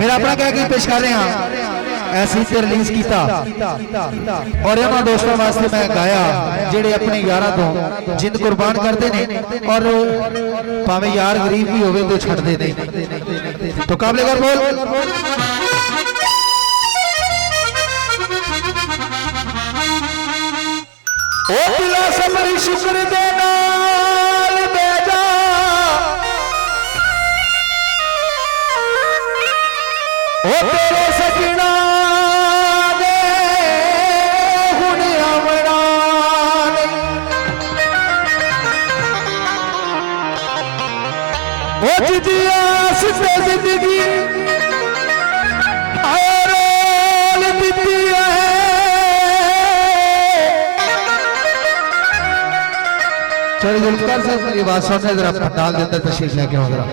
मेरा अपना कह के पेश कर रहे हैं ऐसी ते रिलीज किया और इन्होंने दोस्तों वास्ते मैं गाया जेड़े अपने यारां तो जिंद कुर्बान करते ने और भावें यार गरीब भी होवे तो छड्डदे नहीं। तो काबले कर बोल ओ दिला सबरी शुक्र दे नाल बेजा ओ तेरे सजना दे हुण आवना ओ जिदी आस ते जिंदगी रोल दिती है चल जुल्फकार साहब मेरी बात सुनने जरा पंडाल के अंदर तशरीफ लेके आओ जरा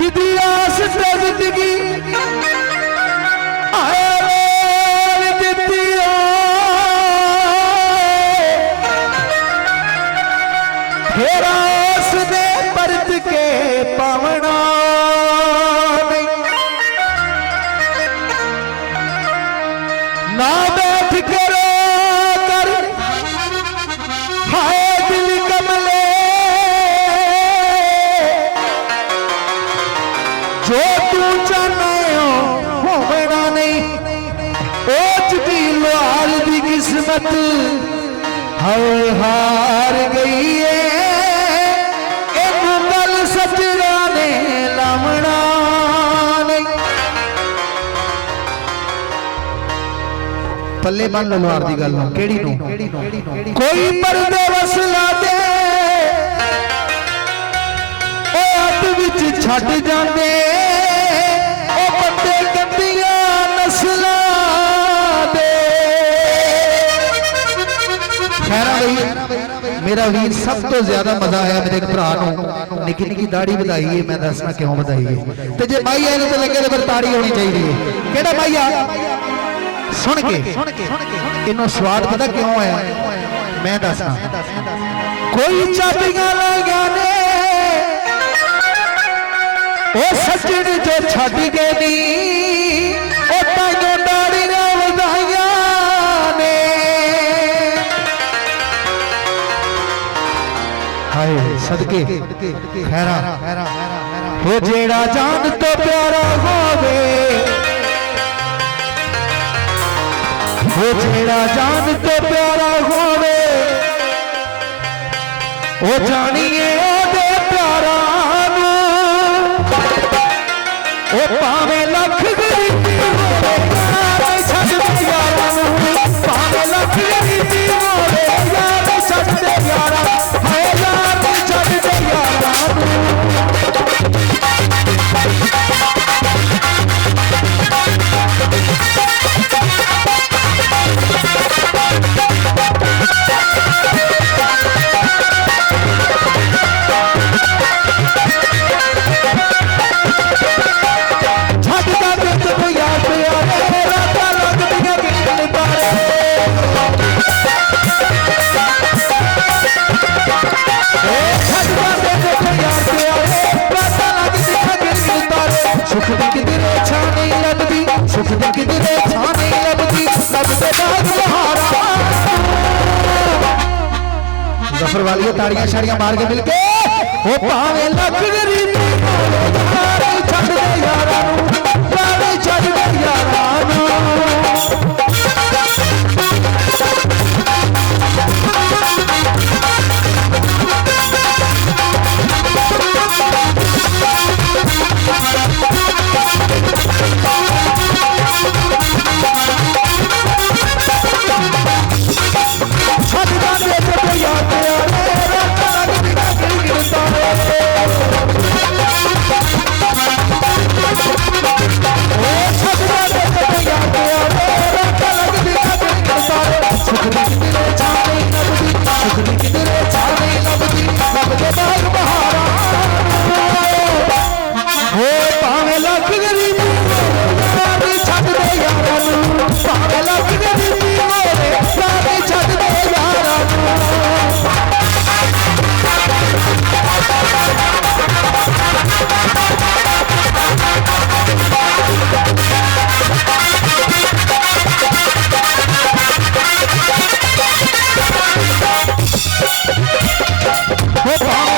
जिदी आस ते जिंदगी फेरा उसने परत के पावना ना बैठ करो कर हाय दिल कमले जो तू चाहना हो होना नहीं ओच की लाल दी किस्मत हार गई है पल्ले बन लो लोहार दी गल केड़ी नो कोई पर्दे वसला दे ओ अत विच छड्ड जांदे ओ बंदे गंदियां नस्लां दे। खैर भाई मेरा वीर सब तो ज्यादा मजा आया मेरे एक भरा नु निकी निकी दाढ़ी वधाई है मैं दसना क्यों वधाई है ते जे माई आए तो लगे तो फिर ताड़ी होनी चाहिए केड़ा माईया सुन के इन्हों स्वाद पता क्यों आया मैं दसना कोई चाबियां लाइया ने ओ सज्जन जो छड्ड गए नी ओ ताइयों दाड़ियां वधाइयां ने हाय सदके खैरा वो जेड़ा जान तो प्यारा होवे वो जेड़ा जान तो प्यारा होवे वो जानिए ओदे प्यारा नू ओ भावे लख गरीबी होवे यार छड्ड दे यारा नू भावे लख गरीबी होवे यार छड्ड दे यारा हाय यार छड्ड दे यारा सुख दी किधरे छा नहीं लभदी सुख दी किधरे छा नहीं लभदी लभदे बाग बहारा जफर वाली ताड़ियां शाड़ियां मार के मिलके ओ भावे लख गरीबी यार छड्ड दे यारा नू यार छड्ड दे यारा नू हो